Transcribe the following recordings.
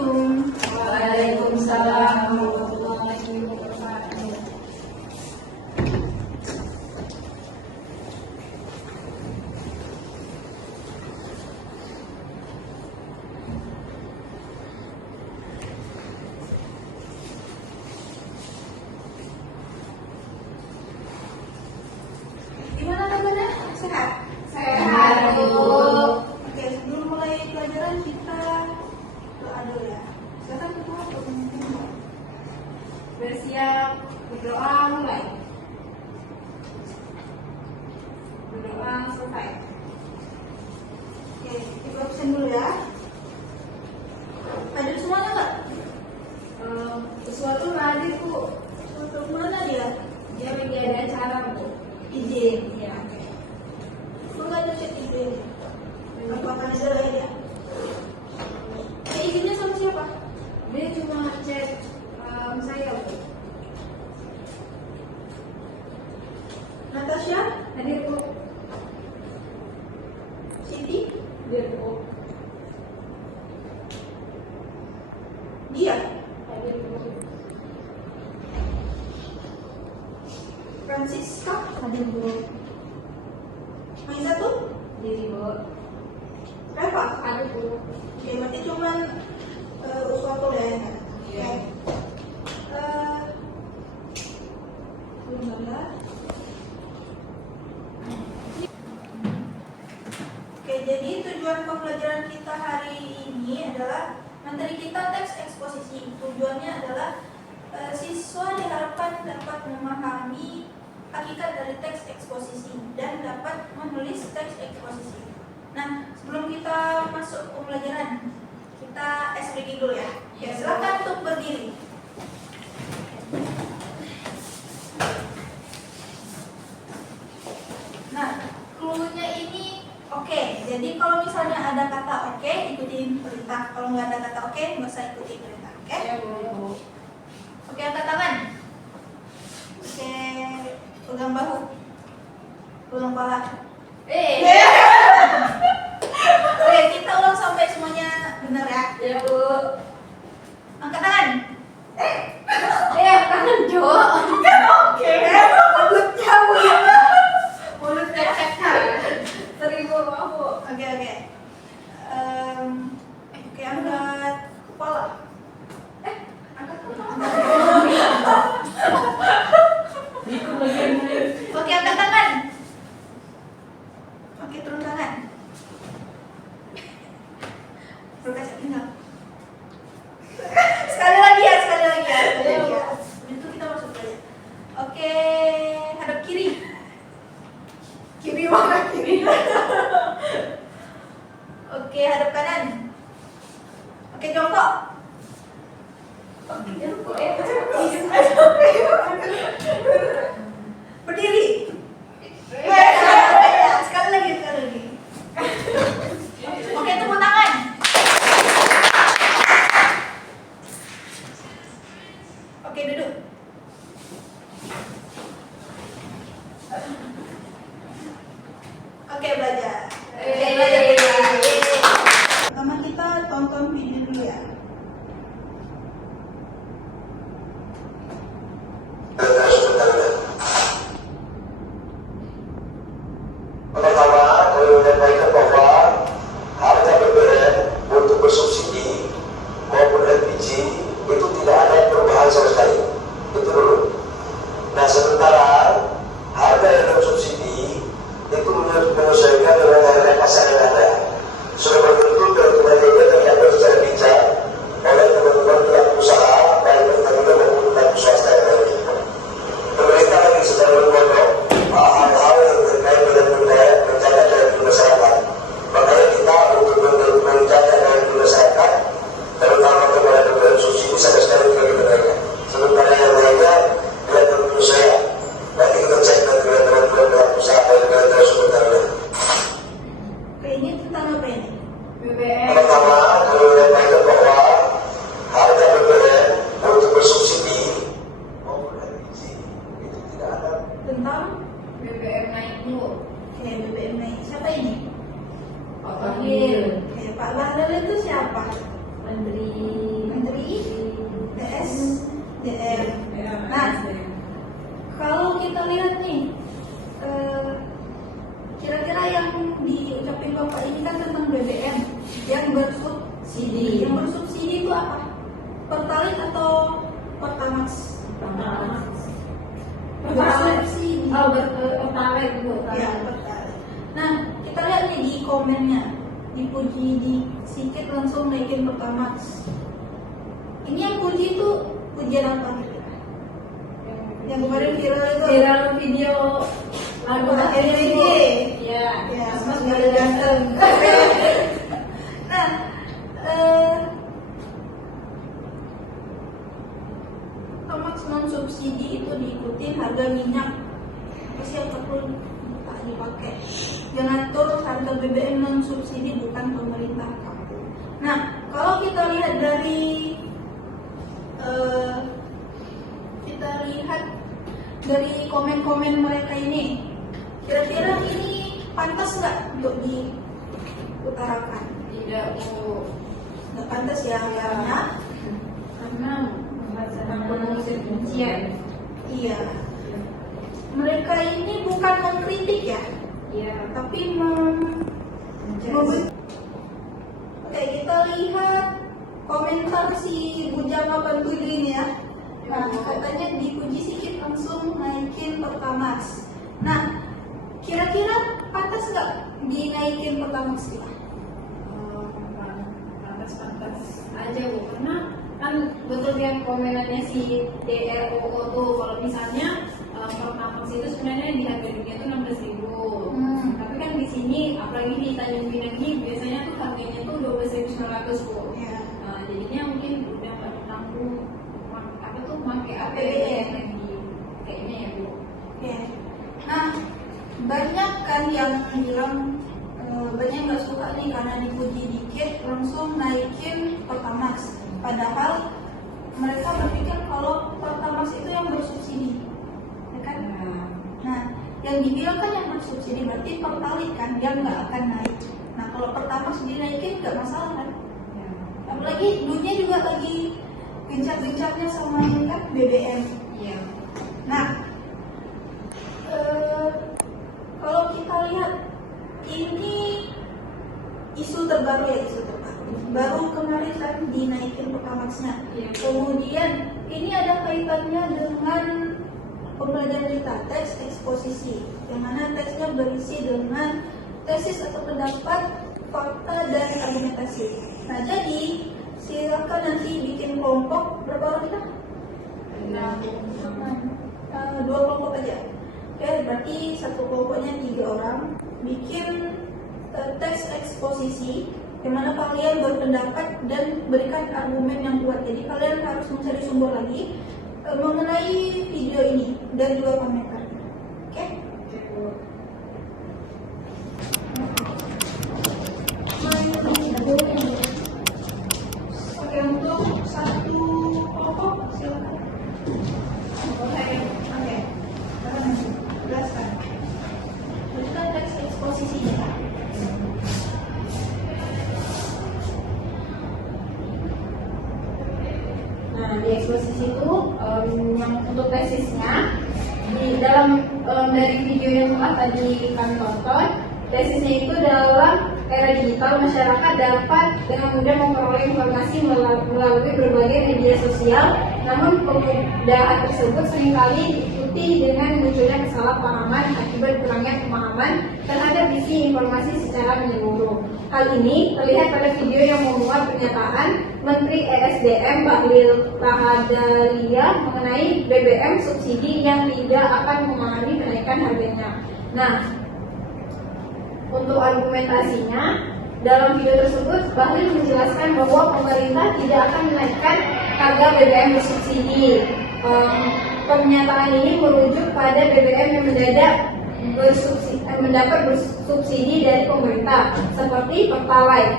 Assalamualaikum. Waalaikumsalam warahmatullahi wabarakatuh. Gimana kabarnya? Sehat? Sehat, Bu. Oke, sebelum mulai pelajaran kita doa dulu ya. Sekarang kita Bersiap, berdoa mulai. Berdoa selesai. Oke, kita absen dulu ya. Hadir semuanya nggak? Sesuatu nggak hadir, Bu. Untuk mana dia? Dia lagi ada acara, Bu. Izin. Iya. Kok nggak ada chat izin? Apakah ada ya dia? Izinnya sama siapa? Dia cuma chat saya, Bu. Natasha? Hadir, Bu. Siti? Hadir, Bu. Dia? Hadir, Bu. Francisca? Hadir, Bu. Maiza tuh? Hadir, Bu. Reva? Hadir, Bu. Oke, berarti cuman Uswatul ya? Iya. Oke. Oke, jadi tujuan pembelajaran kita hari ini adalah materi kita teks eksposisi. Tujuannya adalah siswa diharapkan dapat memahami hakikat dari teks eksposisi dan dapat menulis teks eksposisi. Nah, sebelum kita masuk ke pembelajaran, kita SPG dulu ya. Ya, silakan untuk berdiri. Nah, clue-nya ini oke. Jadi kalau misalnya ada kata oke, ikutin perintah. Kalau nggak ada kata oke, nggak usah ikutin perintah. Oke? Ya, Bu. Oke, angkat tangan. Oke, pegang bahu, pegang kepala. Oke, kita ulang sampai semuanya benar ya. Ya, Bu. Angkat tangan. Tangan, Jo. Oke. Mulutnya, mulutnya. Seribu, maaf, Bu. Oke. Oke, angkat kepala. Angkat Oke, angkat tangan. Oke, turun tangan. Berkaca tinggal. Sekali lagi ya. Itu kita masuk aja. Oke, hadap kiri. Kiri mana kiri? Oke, hadap kanan. Oke, jongkok. Berdiri. Ya, sekali lagi. Oke, tepuk tangan. Oke, duduk. Oke, belajar. Pertama kita tonton video dulu ya. Pertalite atau Pertamax? Bersubsidi. Pertalite itu. Ya, Pertalite. Nah, kita lihat nih di komennya, dipuji di sedikit langsung naikin Pertamax. Ini yang puji itu pujian apa kira-kira? Yang kemarin viral itu Viral video lagu LPG. Ya, Ya, Mas Mas Gada Ganteng. Nah, Pertamax non subsidi itu diikuti harga minyak. Apa sih yang perlu tak dipakai? Yang ngatur harga BBM non subsidi bukan pemerintah kampung. Nah, kalau kita lihat dari komen-komen mereka ini, kira-kira ini pantas nggak untuk diutarakan? Tidak mau Nggak pantas ya, karena merasakan pengungsi kebencian. iya. Mereka ini bukan mengkritik ya, Iya. tapi Oke, kita lihat komentar si Bujang 87 ini ya. Nah, katanya dipuji sedikit langsung naikin Pertamax. Nah, kira-kira pantas nggak dinaikin Pertamax ya? Pantas aja Bu, karena kan betul yang komenannya si DROO tuh, kalau misalnya Pertamax itu sebenarnya di harga dunia itu 16.000. Tapi kan di sini apalagi di Tanjung Pinang ini biasanya tuh harganya tuh 12.900 Bu. Ya. Nah, jadinya mungkin udah nggak menanggung apa tuh pakai APBN APBN. lagi kayaknya ya Bu. Oke. Nah, banyak kan yang bilang banyak yang nggak suka nih karena dipuji dikit langsung naikin Pertamax. Padahal mereka berpikir kalau Pertamax itu yang bersubsidi, ya kan? Nah, yang dibilang kan yang bersubsidi berarti Pertalite kan, dia nggak akan naik. Nah, kalau Pertamax dinaikin nggak masalah kan? Apalagi dunia juga lagi gencar-gencarnya sama ini kan BBM. Iya. Nah, kalau kita lihat ini isu terbaru ya, isu terbaru. Baru kemarin kan dinaikin Pertamax-nya. Iya. Kemudian ini ada kaitannya dengan pembelajaran kita teks eksposisi, yang mana teksnya berisi dengan tesis atau pendapat, fakta dan argumentasi. Nah, jadi silakan nanti bikin kelompok. Berapa orang kita? Dua kelompok aja. Oke, berarti satu kelompoknya 3 orang. Bikin teks eksposisi, yang mana kalian berpendapat dan berikan argumen yang kuat. Jadi kalian harus mencari sumber lagi mengenai video ini dan juga komentar. Oke? Oke, untuk satu kelompok silakan. Oke, jelaskan. Berikan teks eksposisinya. Nah, di eksposisi itu yang untuk tesisnya di dalam dari video yang telah tadi kami tonton, tesisnya itu dalam era digital masyarakat dapat dengan mudah memperoleh informasi melalui berbagai media sosial, namun kemudahan tersebut seringkali diikuti dengan munculnya kesalahpahaman akibat kurangnya pemahaman terhadap isi informasi secara menyeluruh. Hal ini terlihat pada video yang memuat pernyataan Menteri ESDM Bahlil Lahadalia mengenai BBM subsidi yang tidak akan mengalami kenaikan harganya. Nah, untuk argumentasinya, dalam video tersebut Bahlil menjelaskan bahwa pemerintah tidak akan menaikkan harga BBM bersubsidi. Pernyataan ini merujuk pada BBM yang mendapat bersubsidi dari pemerintah seperti Pertalite.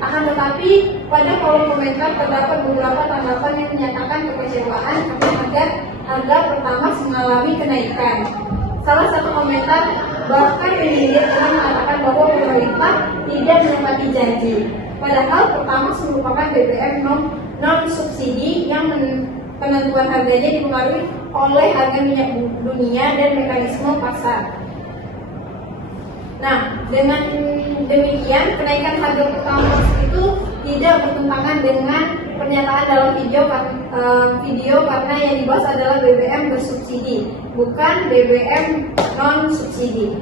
Akan tetapi pada kolom komentar terdapat beberapa tanggapan yang menyatakan kekecewaan agar harga Pertamax mengalami kenaikan. Salah satu komentar bahkan menyindir dengan mengatakan bahwa pemerintah tidak menepati janji. Padahal Pertamax merupakan BBM non subsidi yang penentuan harganya dipengaruhi oleh harga minyak dunia dan mekanisme pasar. Nah, dengan demikian kenaikan harga Pertamax itu tidak bertentangan dengan pernyataan dalam video karena yang dibahas adalah BBM bersubsidi, bukan BBM non subsidi.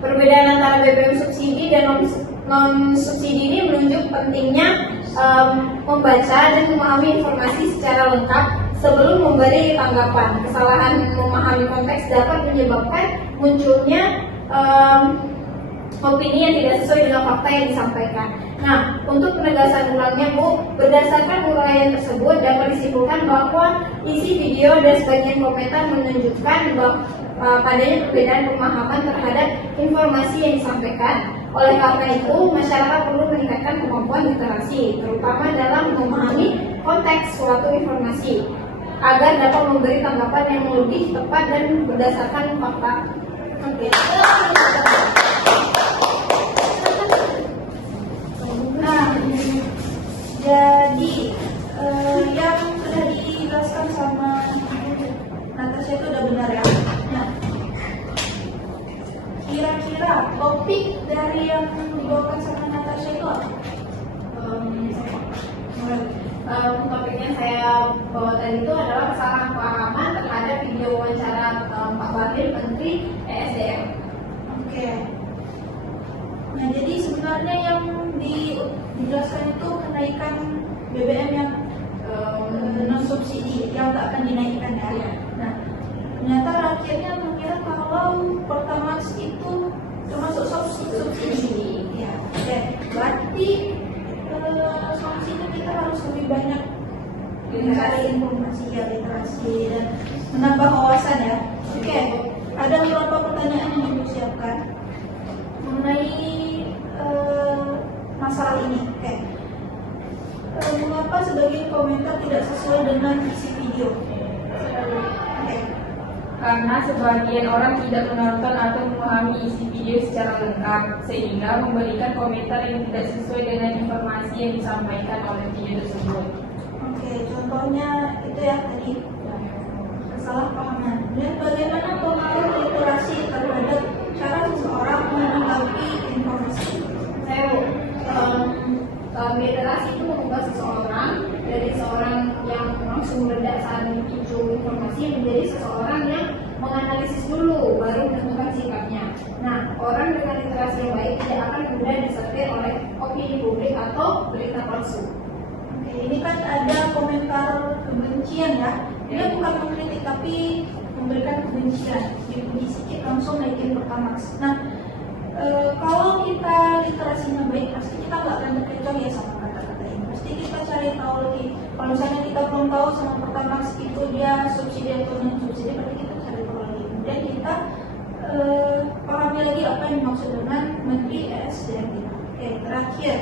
Perbedaan antara BBM subsidi dan non subsidi ini menunjuk pentingnya membaca dan memahami informasi secara lengkap sebelum memberi tanggapan. Kesalahan memahami konteks dapat menyebabkan munculnya opini yang tidak sesuai dengan fakta yang disampaikan. Nah, untuk penegasan ulangnya, Bu, berdasarkan uraian tersebut dapat disimpulkan bahwa isi video dan sebagian komentar menunjukkan bahwa padanya perbedaan pemahaman terhadap informasi yang disampaikan. Oleh karena itu, masyarakat perlu meningkatkan kemampuan literasi, terutama dalam memahami konteks suatu informasi, agar dapat memberi tanggapan yang lebih tepat dan berdasarkan fakta. Oke. Nah, jadi yang sudah dijelaskan sama Natasha itu udah benar ya. Nah, kira-kira topik dari yang dibawakan sama Natasha itu apa? Topiknya saya bawa tadi itu adalah kesalahpahaman terhadap video wawancara Pak Bahlil, Menteri ESDM. Oke. Nah, jadi sebenarnya yang dijelaskan itu kenaikan BBM yang non subsidi yang tak akan dinaikkan ya. Nah, ternyata rakyatnya mengira kalau Pertamax itu termasuk subsidi. Ya, oke. Berarti solusinya kita harus lebih banyak mencari informasi ya, literasi dan menambah wawasan ya. Oke. Ada beberapa pertanyaan yang disiapkan mengenai masalah ini. Oke. Mengapa sebagian komentar tidak sesuai dengan isi video? Oke. Karena sebagian orang tidak menonton atau memahami isi video secara lengkap, sehingga memberikan komentar yang tidak sesuai dengan informasi yang disampaikan oleh video tersebut. Oke, contohnya itu ya tadi kesalahpahaman. Dan bagaimana pengaruh literasi terhadap cara seseorang menanggapi informasi? Literasi itu mengubah seseorang dari seorang yang langsung meledak saat menuju informasi menjadi seseorang yang menganalisis dulu baru menentukan sikapnya. Nah, orang dengan literasi yang baik tidak akan mudah disetir oleh opini publik atau berita palsu. Oke, ini kan ada komentar kebencian ya. Dia bukan mengkritik tapi memberikan kebencian. Dipuji sedikit langsung naikin Pertamax. Nah, kalau kita literasinya baik, pasti kita nggak akan terkecoh ya sama kata-kata ini. Pasti kita cari tahu lagi. Kalau misalnya kita belum tahu sama Pertamax itu dia subsidi atau non subsidi, berarti kita cari tahu lagi. Kemudian kita pahami lagi apa yang dimaksud dengan Menteri ESDM kita. Oke, terakhir,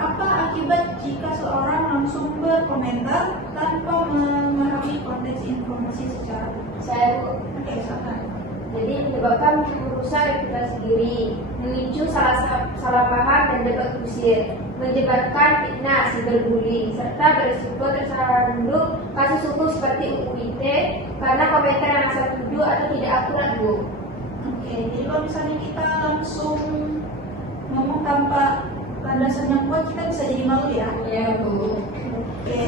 apa akibat jika seorang langsung berkomentar tanpa memahami konteks informasi secara Saya oke, misalkan. Jadi menyebabkan merusak reputasi diri, memicu salah paham dan debat kusir, menyebabkan fitnah, cyberbullying, serta berisiko tersandung kasus hukum seperti UU ITE karena komentar yang asal tujuh atau tidak akurat, Bu. Oke, jadi kalau misalnya kita langsung ngomong tanpa landasan yang kuat, kita bisa jadi malu ya. Ya, Bu. Oke.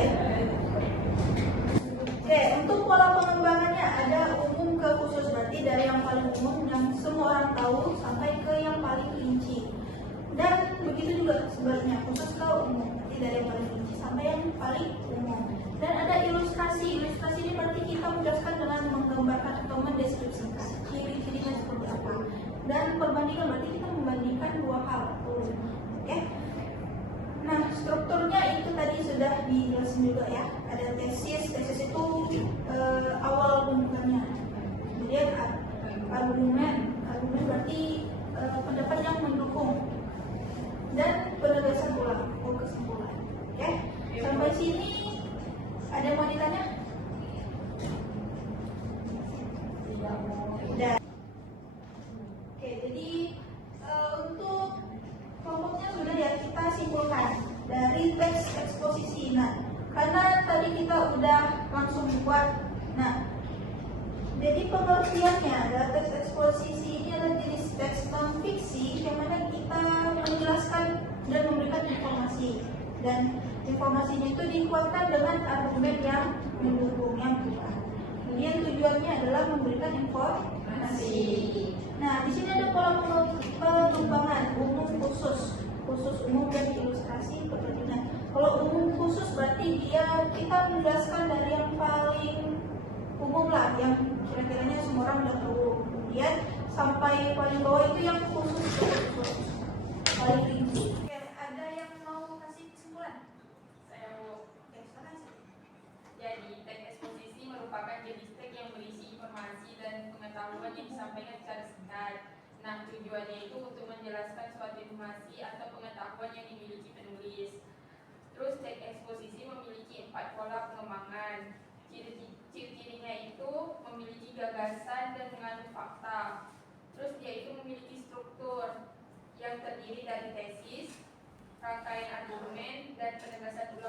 Oke, untuk pola pengembangannya ada umum ke khusus, berarti dari yang paling umum yang semua orang tahu sampai ke yang paling rinci. Dan begitu juga sebaliknya, khusus ke umum, berarti dari yang paling rinci sampai yang paling umum. Dan ada ilustrasi. Ilustrasi ini berarti kita menjelaskan dengan menggambarkan atau mendeskripsikan ciri-cirinya seperti apa. Dan perbandingan berarti kita membandingkan dua hal. Oke. Nah, strukturnya itu tadi sudah dijelasin juga ya. Ada tesis itu awal pembukaannya. Kemudian argumen berarti pendapat yang mendukung. Dan penegasan ulang atau kesimpulan. Oke, sampai sini ada yang mau ditanya? Tidak. Oke, jadi untuk kelompoknya sudah ya kita simpulkan dari teks eksposisi. Nah, karena tadi kita udah langsung buat. Nah, jadi pengertiannya adalah teks eksposisi ini adalah jenis teks non fiksi yang mana kita menjelaskan dan memberikan informasi. Dan Informasinya itu dikuatkan dengan argumen yang mendukung yang kuat. Kemudian tujuannya adalah memberikan informasi. Nah, di sini ada pola pengembangan umum khusus, khusus umum dan ilustrasi kepentingan. Kalau umum khusus berarti kita menjelaskan dari yang paling umum lah, yang kira-kiranya semua orang udah tahu. Kemudian sampai paling bawah itu yang khusus, paling rinci. Oke, ada yang mau kasih kesimpulan? Saya mau. Oke, silakan. Jadi, teks eksposisi merupakan jenis teks yang berisi informasi dan pengetahuan yang disampaikan secara singkat. Nah, tujuannya itu untuk menjelaskan suatu informasi atau pengetahuan yang dimiliki penulis. Terus, teks eksposisi memiliki 4 pola pengembangan. Ciri-cirinya itu memiliki gagasan dan mengandung fakta. Terus, dia itu memiliki struktur yang terdiri dari tesis, rangkaian argumen, dan penegasan ulang